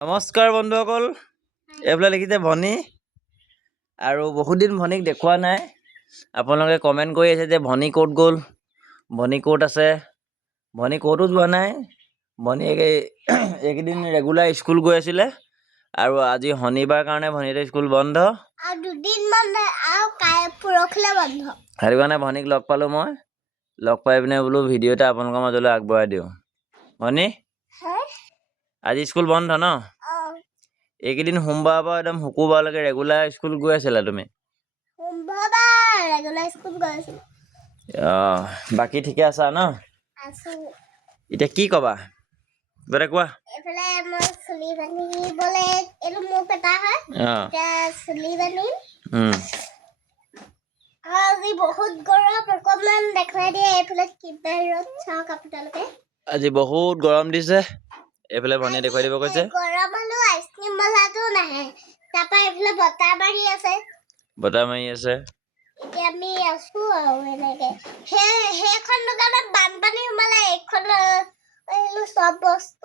নমস্কাৰ বন্ধুসকল, এইফালে লিখিছে ভনী আৰু বহুত দিন ভনীক দেখুওৱা নাই। আপোনালোকে কমেণ্ট কৰি আছে যে ভনী ক'ত গ'ল, ভনী ক'ত আছে। ভনী ক'তো যোৱা নাই। ভনী এইকেইদিন ৰেগুলাৰ স্কুল গৈ আছিলে আৰু আজি শনিবাৰ কাৰণে ভনীৰ স্কুল বন্ধ। সেইটো কাৰণে ভনীক লগ পালোঁ মই। লগ পাই পিনে বোলো ভিডিঅ' এটা আপোনালোকৰ মাজলৈ আগবঢ়াই দিওঁ। ভনী আজি স্কুল বন্ধ ন? এইকেইদিন সোমবাৰৰ পৰা একদম শুকুৰবাৰলৈকে ৰেগুলাৰ স্কুল গৈ আছিলা তুমি? বাকী ঠিকে আছা ন? এতিয়া কি কবা? কিবা এটা কোৱা। আজি বহুত গৰম দিছে। এইফালে ভনীয়ে দেখুৱাই দিব কৈছে। বতাহ মাৰি আছে। এতিয়া আমি আছো আৰু এনেকে সেইখন দোকানত বানপানী সোমালে, এইখন চব বস্তু